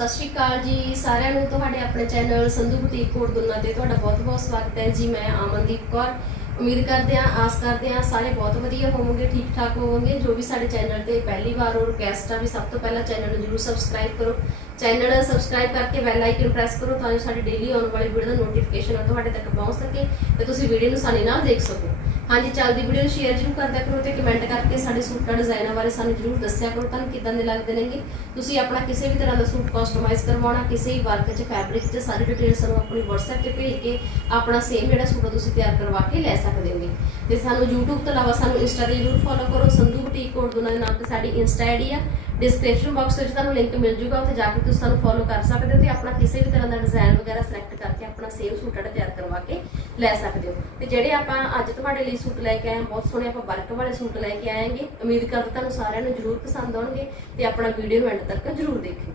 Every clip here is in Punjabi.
ਸਤਿ ਸ਼੍ਰੀ ਅਕਾਲ ਜੀ, ਸਾਰਿਆਂ ਨੂੰ ਤੁਹਾਡੇ ਆਪਣੇ ਚੈਨਲ ਸੰਧੂ ਬੁਟੀਕ ਕੋਟ ਦੁਨਾ ਤੇ ਤੁਹਾਡਾ ਬਹੁਤ-ਬਹੁਤ ਸਵਾਗਤ ਹੈ ਜੀ। ਮੈਂ ਅਮਨਦੀਪ ਕੌਰ, ਉਮੀਦ ਕਰਦੇ ਹਾਂ, ਆਸ ਕਰਦੇ ਹਾਂ ਸਾਰੇ ਬਹੁਤ ਵਧੀਆ ਹੋਵੋਗੇ, ਠੀਕ ਠਾਕ ਹੋਵੋਗੇ। ਜੋ ਵੀ ਸਾਡੇ ਚੈਨਲ ਤੇ ਪਹਿਲੀ ਵਾਰ ਹੋ ਰਿਕਵੈਸਟ ਆ, ਵੀ ਸਭ ਤੋਂ ਪਹਿਲਾਂ ਚੈਨਲ ਨੂੰ ਜਰੂਰ ਸਬਸਕ੍ਰਾਈਬ ਕਰੋ। ਚੈਨਲ ਸਬਸਕ੍ਰਾਈਬ ਕਰਕੇ ਬੈਲ ਆਈਕਨ ਪ੍ਰੈਸ ਕਰੋ ਤਾਂ ਜੋ ਸਾਡੀ ਡੇਲੀ ਆਉਣ ਵਾਲੀ ਵੀਡੀਓ ਦਾ ਨੋਟੀਫਿਕੇਸ਼ਨ ਤੁਹਾਡੇ ਤੱਕ ਪਹੁੰਚ ਸਕੇ ਤੇ ਤੁਸੀਂ ਵੀਡੀਓ ਨੂੰ ਆਸਾਨੀ ਨਾਲ ਦੇਖ ਸਕੋ। ਹਾਂਜੀ, ਚੱਲਦੀ ਵੀਡੀਓ ਨੂੰ ਸ਼ੇਅਰ ਜਰੂਰ ਕਰਦਿਆ ਕਰੋ ਤੇ ਕਮੈਂਟ ਕਰਕੇ ਸਾਡੇ ਸੂਟਾਂ ਡਿਜ਼ਾਈਨਾਂ ਬਾਰੇ ਸਾਨੂੰ ਜਰੂਰ ਦੱਸਿਆ ਕਰੋ। ਤੁਹਾਨੂੰ ਕਿਦਾਂ ਦੇ ਲੱਗਦੇ ਨੇਗੇ? ਤੁਸੀਂ ਆਪਣਾ ਕਿਸੇ ਵੀ ਤਰ੍ਹਾਂ ਦਾ ਸੂਟ ਕਸਟਮਾਈਜ਼ ਕਰਵਾਉਣਾ, ਕਿਸੇ ਵੀ ਵਰਕ 'ਚ ਫੈਬਰਿਕ 'ਚ ਸਾਰੀ ਡਿਟੇਲ ਸਾਨੂੰ ਆਪਣੀ WhatsApp ਤੇ ਭੇਜ ਕੇ ਆਪਣਾ ਸੇਮ ਜਿਹੜਾ ਸੂਟ ਆ ਤੁਸੀਂ ਤਿਆਰ ਕਰਵਾ ਕੇ ਲੈ ਸਕਦੇ ਹੋਗੇ ਤੇ ਸਾਨੂੰ YouTube ਤੋਂ ਇਲਾਵਾ ਸਾਨੂੰ Insta ਤੇ ਜਰੂਰ ਫੋਲੋ ਕਰੋ। ਸੰਧੂ ਬੁਟੀਕ ਕੋਡ ਦੋਨਾਂ ਦੇ ਨਾਮ ਤੇ ਸਾਡੀ Insta ਆਈਡੀ ਆ। ਡਿਸਕ੍ਰਿਪਸ਼ਨ ਬਾਕਸ ਵਿੱਚ ਤੁਹਾਨੂੰ ਲਿੰਕ ਮਿਲ ਜੂਗਾ। ਉੱਥੇ ਜਾ ਕੇ ਤੁਸੀਂ ਸਾਨੂੰ ਫੋਲੋ ਕਰ ਸਕਦੇ ਹੋ ਤੇ ਆਪਣਾ ਕਿਸੇ ਵੀ ਤਰ੍ਹਾਂ ਦਾ ਡਿਜ਼ਾਈਨ ਵਗੈਰਾ ਸਿਲੈਕਟ ਕਰਕੇ ਆਪਣਾ ਸੇਮ ਸੂਟ ਜਿਹੜਾ ਤਿਆਰ ਕਰਵਾ ਕੇ ਲੈ ਸਕਦੇ ਹੋ। ਤੇ ਜਿਹੜੇ ਆਪਾਂ ਅੱਜ ਤੁਹਾਡੇ ਲਈ ਸੂਟ ਲੈ ਕੇ ਆਏ ਹਾਂ, ਬਹੁਤ ਸੋਹਣੇ ਆਪਾਂ ਵਰਕ ਵਾਲੇ ਸੂਟ ਲੈ ਕੇ ਆਏਗੇ। ਉਮੀਦ ਕਰਦਾ ਤੁਹਾਨੂੰ ਸਾਰਿਆਂ ਨੂੰ ਜਰੂਰ ਪਸੰਦ ਆਉਣਗੇ ਤੇ ਆਪਣਾ ਵੀਡੀਓ ਨੂੰ ਐਂਡ ਤੱਕ ਜਰੂਰ ਦੇਖਿਓ।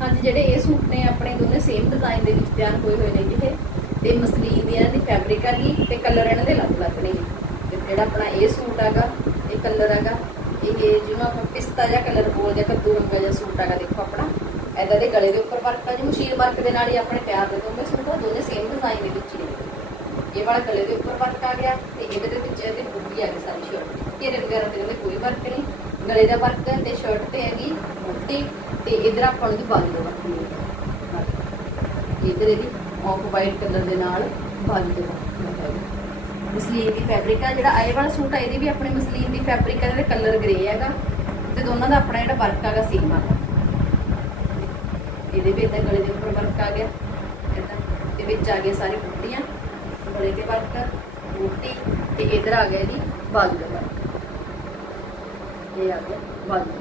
ਹਾਂਜੀ, ਜਿਹੜੇ ਇਹ ਸੂਟ ਨੇ ਆਪਣੇ ਦੋਨੇ ਸੇਮ ਡਿਜ਼ਾਈਨ ਦੇ ਵਿੱਚ ਤਿਆਰ ਹੋਏ ਹੋਏ ਨੇ ਜਿਹੜੇ ਤੇ ਮਸਲੀਨ ਦੀ ਇਹਨਾਂ ਦੀ ਫੈਬਰਿਕ ਹੈਗੀ ਤੇ ਕਲਰ ਇਹਨਾਂ ਦੇ ਅਲੱਗ-ਅਲੱਗ ਨੇ। ਤੇ ਜਿਹੜਾ ਆਪਣਾ ਇਹ ਸੂਟ ਹੈਗਾ ਇਹ ਕਲਰ ਹੈਗਾ ਇਹ ਜਿਹਨੂੰ ਆਪਾਂ ਪਿਸਤਾ ਜਿਹਾ ਕਲਰ ਬੋਲਦੇ ਆ, ਕੱਦੂ ਰੰਗਾ ਜਿਹਾ ਸੂਟ ਹੈਗਾ ਦੇਖੋ ਆਪਣਾ। ਐਦਾਂ ਦੇ ਗਲੇ ਦੇ ਉੱਪਰ ਵਰਕ ਆ, ਜੀ ਮਸ਼ੀਨ ਵਰਕ ਦੇ ਨਾਲ ਹੀ ਆਪਣੇ ਪਿਆਰ ਦੇ ਦੋਵੇਂ ਸੂਟ ਆ, ਦੋਨੇ ਸੇਮ ਡਿਜ਼ਾਈਨ ਦੇ ਵਿੱਚ ਹੀ ਨੇ। ਇਹ ਵਾਲਾ ਗਲੇ ਦੇ ਉੱਪਰ ਵਰਕ ਆ ਗਿਆ ਤੇ ਇਹਦੇ ਦੇ ਵਿੱਚ ਇਹਦੇ ਬੁੱਢੀ ਆ ਗਈ ਸਾਰੀ ਸ਼ਰਟ ਘੇਰੇ ਵਗੈਰਾ ਤੇ ਇਹਦੇ ਕੋਈ ਵਰਕ ਨਹੀਂ। ਗਲੇ ਦਾ ਵਰਕ ਤੇ ਸ਼ਰਟ ਤੇ ਹੈਗੀ ਬੁੱਢੀ ਤੇ ਇਧਰ ਆਪਾਂ ਨੂੰ ਦੀ ਬਾਜੂ ਦਾ ਵਰਕ ਮਿਲੇਗਾ ਇਧਰ ਇਹਦੀ ਆਫ ਵਾਈਟ ਕਲਰ ਦੇ ਨਾਲ ਬਾਜੂ ਦੇ ਵਰਕ ਹੈਗਾ ਮਸਲੀਨ ਦੀ ਫੈਬਰਿਕ ਆ, ਜਿਹੜਾ ਆਏ ਵਾਲਾ ਸੂਟ ਆ, ਇਹਦੀ ਵੀ ਆਪਣੇ ਮਸਲੀਨ ਦੀ ਫੈਬਰਿਕ ਆ, ਇਹਦਾ ਕਲਰ ਗ੍ਰੇ ਹੈਗਾ। ਤੇ ਦੋਨਾਂ ਦਾ ਆਪਣਾ ਜਿਹੜਾ ਵਰਕ ਹੈਗਾ ਸੇਮ ਆ। ਇਹਦੇ ਵੀ ਇਦਾਂ ਗਲੇ ਦੇ ਉੱਪਰ ਵਰਕ ਆ ਗਿਆ। ਇਦਾਂ ਤੇ ਵਿੱਚ ਆ ਗਿਆ ਸਾਰੀ ਬੂਟੀਆਂ, ਗਲੇ ਦੇ ਵਰਕ ਬੂਟੀ ਤੇ ਇਧਰ ਆ ਗਿਆ ਇਹਦੀ ਬਾਜੂ ਦਾ ਵਰਕ ਇਹ ਆ ਗਿਆ ਬਾਜੂ ਦਾ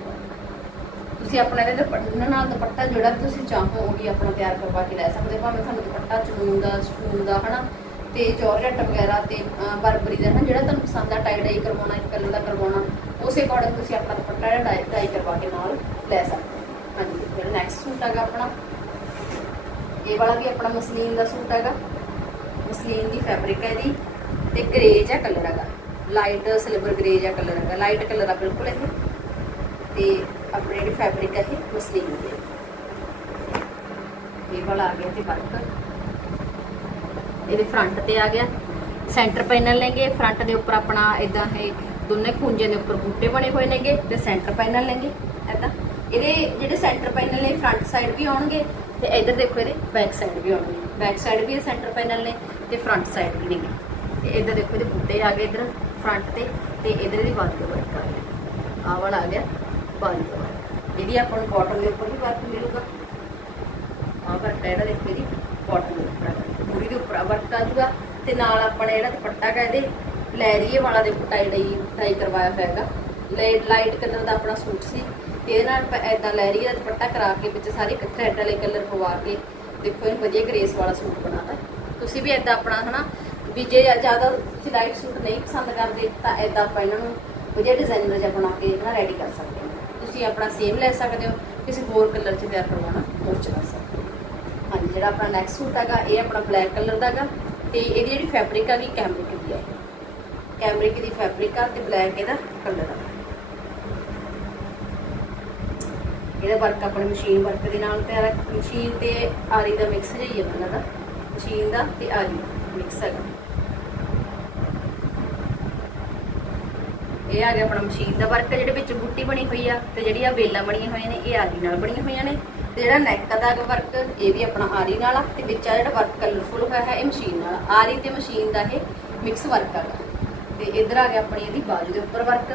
ਤੁਸੀਂ ਆਪਣਾ ਇਹਦੇ ਦੁਪੱਟੇ ਨਾਲ ਦੁਪੱਟਾ ਜਿਹੜਾ ਤੁਸੀਂ ਚਾਹੋ, ਉਹ ਵੀ ਆਪਣਾ ਤਿਆਰ ਕਰਵਾ ਕੇ ਲੈ ਸਕਦੇ ਹੋ। ਭਾਵੇਂ ਤੁਹਾਨੂੰ ਦੁਪੱਟਾ ਚਨੂਨ ਦਾ ਸਕੂਨ ਦਾ, ਹਨਾ? ਤੇ ਜੋਰਜੱਟ ਵਗੈਰਾ ਤੇ ਬਰਬਰੀ ਦਾ ਨਾ ਜਿਹੜਾ ਤੁਹਾਨੂੰ ਪਸੰਦ ਆ, ਟਾਈ ਡਾਈ ਕਰਵਾਉਣਾ, ਇੱਕ ਕਲਰ ਦਾ ਕਰਵਾਉਣਾ, ਉਸੇ ਅਕੋਰਡਿੰਗ ਤੁਸੀਂ ਆਪਣਾ ਦੁਪੱਟਾ ਜਿਹੜਾ ਡਾਈ ਕਰਵਾ ਕੇ ਨਾਲ ਲੈ ਸਕਦੇ ਹਾਂਜੀ ਜਿਹੜਾ ਨੈਕਸਟ ਸੂਟ ਹੈਗਾ ਆਪਣਾ। ਇਹ ਵਾਲਾ ਵੀ ਆਪਣਾ ਮਸਲੀਨ ਦਾ ਸੂਟ ਹੈਗਾ। ਮਸਲੀਨ ਦੀ ਫੈਬਰਿਕ ਹੈ ਇਹਦੀ। ਤੇ ਗ੍ਰੇ ਜਿਹਾ ਕਲਰ ਹੈਗਾ। ਲਾਈਟ ਸਿਲਵਰ ਗ੍ਰੇ ਜਿਹਾ ਕਲਰ ਹੈਗਾ। ਲਾਈਟ ਕਲਰ ਆ ਬਿਲਕੁਲ ਇਹ। ਤੇ ਆਪਣੇ ਜਿਹੜੀ ਫੈਬਰਿਕ ਹੈ ਇਹ ਮਸਲੀਨ ਦੀ ਇਹ ਵਾਲਾ ਆ ਗਿਆ ਤੇ ਵਰਕ ਇਹਦੇ ਫਰੰਟ ਤੇ ਆ ਗਿਆ। ਸੈਂਟਰ ਪੈਨਲ ਲੈਂਗੇ ਫਰੰਟ ਦੇ ਉੱਪਰ ਆਪਣਾ ਇਦਾਂ ਇਹ ਦੋਨੇ ਖੂੰਜੇ ਦੇ ਉੱਪਰ ਬੂਟੇ ਬਣੇ ਹੋਏ ਨੇਗੇ। ਤੇ ਸੈਂਟਰ ਪੈਨਲ ਲੈਂਗੇ ਇਹਦੇ ਜਿਹੜੇ ਸੈਂਟਰ ਪੈਨਲ ਨੇ ਫਰੰਟ ਸਾਈਡ ਵੀ ਆਉਣਗੇ ਤੇ ਇਧਰ ਦੇਖੋ ਇਹਦੇ ਬੈਕ ਸਾਈਡ ਵੀ ਆਉਣਗੇ। ਬੈਕ ਸਾਈਡ ਵੀ ਇਹ ਸੈਂਟਰ ਪੈਨਲ ਨੇ ਤੇ ਫਰੰਟ ਸਾਈਡ ਵੀ ਨੇਗੇ। ਤੇ ਇਧਰ ਦੇਖੋ ਇਹਦੇ ਬੂਟੇ ਆ ਗਏ ਇਧਰ ਫਰੰਟ ਤੇ ਤੇ ਇਧਰ ਇਹਦੀ ਬਾਜੂ ਦਾ ਵਰਕ ਆ ਗਿਆ ਆਹ ਵਾਲਾ ਆ ਗਿਆ ਬਾਜੂ ਦਾ ਵਰਕ ਇਹਦੀ ਆਪਾਂ ਨੂੰ ਬਾਟਮ ਦੇ ਉੱਪਰ ਵੀ ਵਰਕ ਮਿਲੂਗਾ। ਆਹ ਵਰਕ ਇਹਦਾ ਦੇਖੋ ਇਹਦੀ ਬਾਟਮ ਦੇ ਉੱਪਰ। ਪੂਰੀ ਦੇ ਉੱਪਰ ਵਰਕ ਆ ਜੂਗਾ। ਤੇ ਨਾਲ ਆਪਣਾ ਜਿਹੜਾ ਦੁਪੱਟਾ ਹੈਗਾ ਇਹਦੇ ਲੈਰੀਏ ਵਾਲਾ ਦੇ ਟਾਈ ਡਾਈ ਟਾਈ ਕਰਵਾਇਆ ਹੋਇਆ ਹੈਗਾ। ਲਾਈਟ ਲਾਈਟ ਕਲਰ ਦਾ ਆਪਣਾ ਸੂਟ ਸੀ। ਤੇ ਇਹਦੇ ਨਾਲ ਐਦਾਂ ਲਹਿਰੀ ਦਾ ਦੁਪੱਟਾ ਕਰਾ ਕੇ ਵਿੱਚ ਸਾਰੇ ਥ੍ਰੈਡ ਵਾਲੇ ਕਲਰ ਪਵਾ ਕੇ ਦੇਖੋ ਇਹ ਵਧੀਆ ਗ੍ਰੇਸ ਵਾਲਾ ਸੂਟ ਬਣਾਤਾ। ਤੁਸੀਂ ਵੀ ਐਦਾਂ ਆਪਣਾ ਹਨਾ, ਵੀ ਜੇ ਜ਼ਿਆਦਾ ਸਿਲਾਈ ਸੂਟ ਨਹੀਂ ਪਸੰਦ ਕਰਦੇ, ਤਾਂ ਐਦਾਂ ਆਪਾਂ ਇਹਨਾਂ ਨੂੰ ਵਧੀਆ ਡਿਜ਼ਾਈਨਰ ਜਿਹਾ ਬਣਾ ਕੇ ਨਾ ਰੈਡੀ ਕਰ ਸਕਦੇ ਹੋ। ਤੁਸੀਂ ਆਪਣਾ ਸੇਮ ਲੈ ਸਕਦੇ ਹੋ, ਕਿਸੇ ਹੋਰ ਕਲਰ 'ਚ ਤਿਆਰ ਕਰਵਾਉਣਾ ਉਹ 'ਚ ਕਰ ਸਕਦੇ ਹੋ। ਹਾਂਜੀ, ਜਿਹੜਾ ਆਪਣਾ ਨੈਕਸਟ ਸੂਟ ਹੈਗਾ, ਇਹ ਆਪਣਾ ਬਲੈਕ ਕਲਰ ਦਾ ਹੈਗਾ ਤੇ ਇਹਦੀ ਜਿਹੜੀ ਫੈਬਰਿਕ ਹੈਗੀ ਕੈਮਰਿਕ ਦੀ ਹੈ। ਕੈਮਰਿਕ ਦੀ ਫੈਬਰਿਕ ਆ ਤੇ ਬਲੈਕ ਇਹਦਾ ਕਲਰ ਆ। ਇਹਦਾ ਵਰਕ ਆਪਣੇ ਮਸ਼ੀਨ ਵਰਕ ਦੇ ਨਾਲ ਤਿਆਰ ਮਸ਼ੀਨ ਤੇ ਆਰੀ ਦਾ ਮਿਕਸ ਜਿਹਾ ਹੀ ਹੈ ਬੰਦਾ ਦਾ। ਮਸ਼ੀਨ ਦਾ ਤੇ ਆਰੀ ਮਿਕਸ ਹੈਗਾ। ਇਹ ਆ ਗਿਆ ਆਪਣਾ ਮਸ਼ੀਨ ਦਾ ਵਰਕ, ਜਿਹੜੇ ਵਿੱਚ ਬੁੱਟੀ ਬਣੀ ਹੋਈ ਆ ਤੇ ਜਿਹੜੀ ਆ ਬੇਲਾਂ ਬਣੀਆਂ ਹੋਈਆਂ ਨੇ, ਇਹ ਆਰੀ ਨਾਲ ਬਣੀਆਂ ਹੋਈਆਂ ਨੇ। ਤੇ ਜਿਹੜਾ ਨੈਕ ਦਾ ਵਰਕ, ਇਹ ਵੀ ਆਪਣਾ ਆਰੀ ਨਾਲ ਆ ਤੇ ਵਿੱਚ ਆ ਜਿਹੜਾ ਵਰਕ ਕਲਰਫੁਲ ਹੋਇਆ ਹੈ, ਇਹ ਮਸ਼ੀਨ ਨਾਲ ਆਰੀ ਤੇ ਮਸ਼ੀਨ ਦਾ ਇਹ ਮਿਕਸ ਵਰਕ ਹੈਗਾ। ਤੇ ਇਧਰ ਆ ਗਿਆ ਆਪਣੀ ਇਹਦੀ ਬਾਜੂ ਦੇ ਉੱਪਰ ਵਰਕ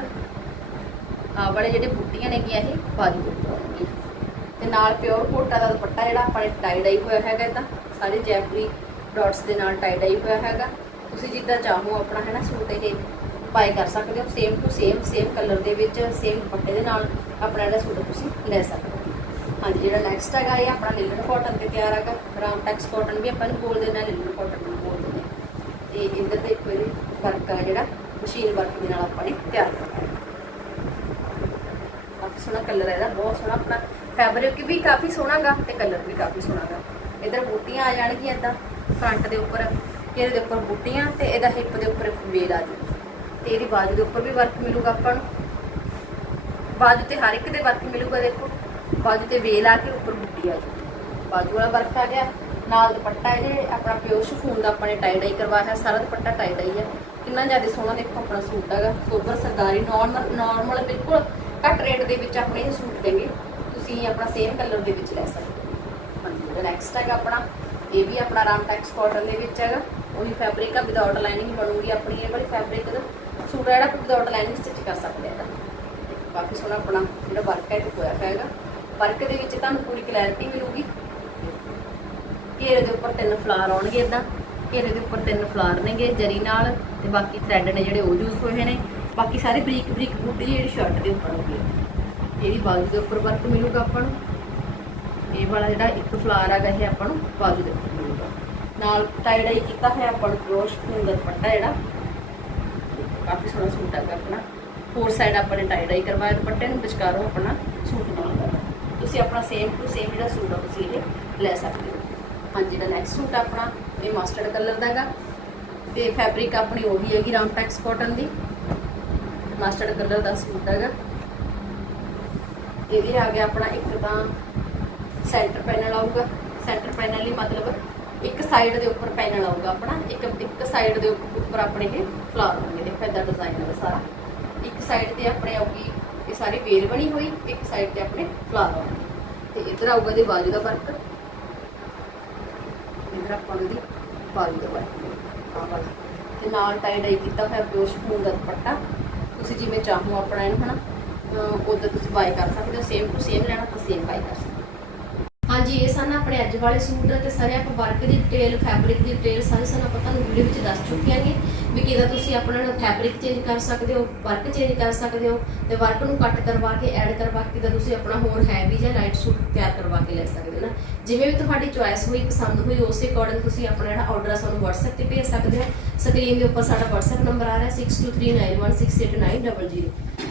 ਆ ਵਾਲੇ ਜਿਹੜੇ ਬੁੱਟੀਆਂ ਨੇਗੀਆਂ ਇਹ ਬਾਜੂ ਦੇ ਉੱਪਰ। ਤੇ ਨਾਲ ਪਿਓਰ ਕੋਟਾ ਦਾ ਦੁਪੱਟਾ ਜਿਹੜਾ ਆਪਾਂ ਨੇ ਟਾਈ ਡਾਈ ਹੋਇਆ ਹੈਗਾ ਇਦਾਂ ਸਾਰੇ ਜੈਪਰੀ ਡਾਟਸ ਦੇ ਨਾਲ ਟਾਈ ਡਾਈ ਹੋਇਆ ਹੈਗਾ। ਤੁਸੀਂ ਜਿੱਦਾਂ ਚਾਹੋ ਆਪਣਾ ਹੈ ਨਾ ਸੂਟ ਇਹ ਬਾਏ ਕਰ ਸਕਦੇ ਹੋ same to same same colour ਦੇ ਵਿੱਚ ਸੇਮ ਦੁਪੱਟੇ ਦੇ ਨਾਲ ਆਪਣਾ ਜਿਹੜਾ ਸੂਟ ਤੁਸੀਂ ਲੈ ਸਕਦੇ ਹੋ। ਹਾਂਜੀ, ਜਿਹੜਾ ਨੈਕਸਟ ਹੈਗਾ ਇਹ ਆਪਣਾ ਲਿਲਨ ਕਾਟਨ ਤੇ ਤਿਆਰ ਹੈਗਾ। ਰਾਮ ਟੈਕਸ ਕਾਟਨ ਵੀ ਆਪਾਂ ਨੂੰ ਬੋਲਦੇ ਨੇ ਲਿਲਨ ਕਾਟਨ ਨੂੰ ਬੋਲਦੇ ਨੇ ਤੇ ਇੰਦਰ ਦੇ ਕੋਈ ਵਰਕ ਆ ਜਿਹੜਾ ਮਸ਼ੀਨ ਵਰਕ ਦੇ ਨਾਲ ਆਪਾਂ ਨੇ ਤਿਆਰ ਕਰਨਾ ਹੈ। ਕਾਫੀ ਸੋਹਣਾ ਕਲਰ ਹੈ ਇਹਦਾ, ਬਹੁਤ ਸੋਹਣਾ ਆਪਣਾ ਫੈਬਰਿਕ ਵੀ ਕਾਫੀ ਸੋਹਣਾ ਗਾ ਤੇ ਕਲਰ ਵੀ ਕਾਫੀ ਸੋਹਣਾ ਗਾ ਇਧਰ ਬੂਟੀਆਂ ਆ ਜਾਣਗੀਆਂ ਇਦਾਂ ਫਰੰਟ ਦੇ ਉੱਪਰ ਇਹਦੇ ਦੇ ਉੱਪਰ ਬੂਟੀਆਂ ਤੇ ਇਹਦਾ ਹਿੱਪ ਦੇ ਉੱਪਰ ਵੇਲ ਆ ਜੂਗੀ ਤੇ ਇਹਦੀ ਬਾਜੂ ਦੇ ਉੱਪਰ ਵੀ ਵਰਕ ਮਿਲੂਗਾ ਆਪਾਂ ਨੂੰ। ਬਾਜੂ ਤੇ ਹਰ ਇੱਕ ਦੇ ਵਰਕ ਮਿਲੂਗਾ ਦੇਖੋ। ਬਾਜੂ ਤੇ ਵੇਲ ਆ ਕੇ ਉੱਪਰ ਬੂਟੀ ਆ ਜੂਗੀ ਬਾਜੂ ਵਾਲਾ ਵਰਕ ਆ ਗਿਆ, ਨਾਲ ਦੁਪੱਟਾ ਇਹਦੇ, ਆਪਣਾ ਪਿਓ ਸ਼ਫੂਨ ਦਾ ਆਪਾਂ ਨੇ ਟਾਈ ਡਾਈ ਕਰਵਾਇਆ ਸਾਰਾ ਦੁਪੱਟਾ ਟਾਈ ਡਾਈ ਆ। ਕਿੰਨਾ ਜ਼ਿਆਦਾ ਸੋਹਣਾ ਦੇਖੋ ਆਪਣਾ ਸੂਟ ਹੈਗਾ। ਸੋਬਰ ਸਰਦਾਰੀ ਨਾਰਮਲ ਨਾਰਮਲ ਬਿਲਕੁਲ ਘੱਟ ਰੇਟ ਦੇ ਵਿੱਚ ਆਪਣੇ ਇਹ ਸੂਟ ਦੇਂਗੇ। ਤੁਸੀਂ ਆਪਣਾ ਸੇਮ ਕਲਰ ਦੇ ਵਿੱਚ ਲੈ ਸਕਦੇ ਹੋ। ਹਾਂਜੀ ਜਿਹੜਾ ਨੈਕਸਟ ਹੈਗਾ ਆਪਣਾ, ਇਹ ਵੀ ਆਪਣਾ ਰਾਮਟੈਕਸ ਕਾਟਨ ਦੇ ਵਿੱਚ ਹੈਗਾ। ਉਹੀ ਫੈਬਰਿਕ ਆ ਵਿਦਆਊਟ ਲਾਈਨਿੰਗ ਬਣੂਗੀ ਆਪਣੀ ਇਹ ਵਾਲੀ ਫੈਬਰਿਕ ਦਾ ਸੂਟ ਆ ਜਿਹੜਾ ਵਿਦਆਊਟ ਲਾਈਨਿੰਗ ਸਟਿਚ ਕਰ ਸਕਦੇ ਆ ਇਹਦਾ। ਕਾਫੀ ਸੋਹਣਾ ਆਪਣਾ ਜਿਹੜਾ ਵਰਕ ਹੈ ਇਹ ਹੋਇਆ ਹੈਗਾ। ਵਰਕ ਦੇ ਵਿੱਚ ਤੁਹਾਨੂੰ ਪੂਰੀ ਕਲੈਰਿਟੀ ਮਿਲੂਗੀ। ਘੇਰੇ ਦੇ ਉੱਪਰ ਤਿੰਨ ਫਲਾਰ ਆਉਣਗੇ ਇਦਾਂ ਘੇਰੇ ਦੇ ਉੱਪਰ ਤਿੰਨ ਫਲਾਰ ਨੇਗੇ, ਜਰੀ ਨਾਲ ਤੇ ਬਾਕੀ ਥ੍ਰੈਡ ਨੇ ਜਿਹੜੇ ਉਹ ਯੂਜ਼ ਹੋਏ ਨੇ। ਬਾਕੀ ਸਾਰੇ ਬਰੀਕ ਬਰੀਕ ਬੂਟੇ ਜਿਹੜੀ ਸ਼ਰਟ ਦੇ ਉੱਪਰ ਹੋਊਗੀ ਇਹਦੀ ਬਾਜੂ ਦੇ ਉੱਪਰ ਵਰਕ ਮਿਲੂਗਾ ਆਪਾਂ ਨੂੰ। ਇਹ ਵਾਲਾ ਜਿਹੜਾ ਇੱਕ ਫਲਾਰ ਹੈਗਾ ਇਹ ਆਪਾਂ ਨੂੰ ਬਾਜੂ ਦੇ ਉੱਪਰ ਮਿਲੂਗਾ। ਨਾਲ ਟਾਈ ਡਾਈ ਕੀਤਾ ਹੋਇਆ ਆਪਾਂ ਨੂੰ ਰੋਸ਼ ਦਾ ਪੱਟਾ ਜਿਹੜਾ, ਕਾਫੀ ਸੋਹਣਾ ਸੂਟ ਹੈਗਾ ਆਪਣਾ। ਫੋਰ ਸਾਈਡ ਆਪਾਂ ਨੇ ਟਾਈ ਡਾਈ ਕਰਵਾਇਆ ਦੁਪੱਟੇ ਨੂੰ, ਵਿਚਕਾਰੋਂ ਆਪਣਾ ਸੂਟ ਬਣਾਉਂਦਾ ਤੁਸੀਂ ਆਪਣਾ ਸੇਮ ਟੂ ਸੇਮ ਜਿਹੜਾ ਸੂਟ ਆ, ਤੁਸੀਂ ਇਹ ਲੈ ਸਕਦੇ ਹੋ। ਹਾਂਜੀ ਜਿਹੜਾ ਨੈਕਸਟ ਸੂਟ ਆਪਣਾ, ਇਹ ਮਸਟਰਡ ਕਲਰ ਦਾ ਹੈਗਾ। ਤੇ ਫੈਬਰਿਕ ਆਪਣੀ ਉਹੀ ਹੈਗੀ ਰਾਮਟੈਕਸ ਕਾਟਨ ਦੀ। ਮਸਟਰਡ ਕਲਰ ਦਾ ਸੂਟ ਹੈਗਾ। ਇਹਦੇ ਆ ਗਿਆ ਆਪਣਾ ਇੱਕ ਤਾਂ ਸੈਂਟਰ ਪੈਨਲ ਆਊਗਾ। ਸੈਂਟਰ ਪੈਨਲ ਲਈ ਮਤਲਬ ਇੱਕ ਸਾਈਡ ਦੇ ਉੱਪਰ ਪੈਨਲ ਆਊਗਾ ਆਪਣਾ। ਇੱਕ ਇੱਕ ਸਾਈਡ ਦੇ ਉੱਪਰ ਆਪਣੇ ਇਹ ਫਲਾਵਰ ਹੋਣਗੇ ਦੇਖੋ ਇਦਾਂ ਡਿਜ਼ਾਈਨ ਹੈ ਸਾਰਾ। ਇੱਕ ਸਾਈਡ ਤੇ ਆਪਣੇ ਆਊਗੀ, ਇਹ ਸਾਰੀ ਵੇਲ ਬਣੀ ਹੋਈ, ਇੱਕ ਸਾਈਡ ਤੇ ਆਪਣੇ ਫਲਾਵਰ ਆਉਣਗੇ ਤੇ ਇੱਧਰ ਆਊਗਾ ਦੇ ਬਾਜੂ ਦਾ ਵਰਕ ਇੱਧਰ ਆਪਾਂ ਨੂੰ ਦੀ ਬਾਜੂ ਦਾ ਵਰਕ ਆਹ ਵਾਲਾ। ਤੇ ਨਾਲ ਟਾਈ ਡਾਈ ਕੀਤਾ ਹੋਇਆ ਪਿਓਰ ਸ਼ਪੂਨ ਦਾ ਦੁਪੱਟਾ। ਤੁਸੀਂ ਜਿਵੇਂ ਚਾਹੋ ਆਪਣਾ ਇਹਨੂੰ ਹਨਾ। ਉਧਰ ਤੁਸੀਂ ਬਾਈ ਕਰ ਸਕਦੇ ਹੋ ਸੇਮ ਟੂ ਸੇਮ ਲੈਣਾ ਤਾਂ ਸੇਮ ਬਾਈ ਕਰ ਸਕਦੇ ਹਾਂਜੀ, ਇਹ ਸਨ ਆਪਣੇ ਅੱਜ ਵਾਲੇ ਸੂਟ ਤੇ ਸਾਰੇ ਆਪਾਂ ਵਰਕ ਦੀ ਡਿਟੇਲ ਫੈਬਰਿਕ ਦੀ ਡਿਟੇਲ ਸਾਰੇ ਸਾਨੂੰ ਆਪਾਂ ਤੁਹਾਨੂੰ ਵੀਡੀਓ ਵਿੱਚ ਦੱਸ ਚੁੱਕੇ ਹਾਂਗੇ ਵੀ ਕਿਵੇਂ ਤੁਸੀਂ ਆਪਣਾ ਫੈਬਰਿਕ ਚੇਂਜ ਕਰ ਸਕਦੇ ਹੋ ਵਰਕ ਚੇਂਜ ਕਰ ਸਕਦੇ ਹੋ ਤੇ ਵਰਕ ਨੂੰ ਕੱਟ ਕਰਵਾ ਕੇ ਐਡ ਕਰਵਾ ਕੇ ਤਾਂ ਤੁਸੀਂ ਆਪਣਾ ਹੋਰ ਹੈਵੀ ਜਾਂ ਲਾਈਟ ਸੂਟ ਤਿਆਰ ਕਰਵਾ ਕੇ ਲੈ ਸਕਦੇ ਹੋ ਨਾ। ਜਿਵੇਂ ਵੀ ਤੁਹਾਡੀ ਚੁਆਇਸ ਹੋਈ, ਪਸੰਦ ਹੋਈ, ਉਸੇ ਅਕੋਰਡਿੰਗ ਤੁਸੀਂ ਆਪਣਾ ਜਿਹੜਾ ਆਰਡਰ ਆ ਸਾਨੂੰ WhatsApp ਤੇ ਭੇਜ ਸਕਦੇ ਹੋ। ਸਕਰੀਨ ਦੇ ਉੱਪਰ ਸਾਡਾ WhatsApp ਨੰਬਰ ਆ ਰਿਹਾ 6239168900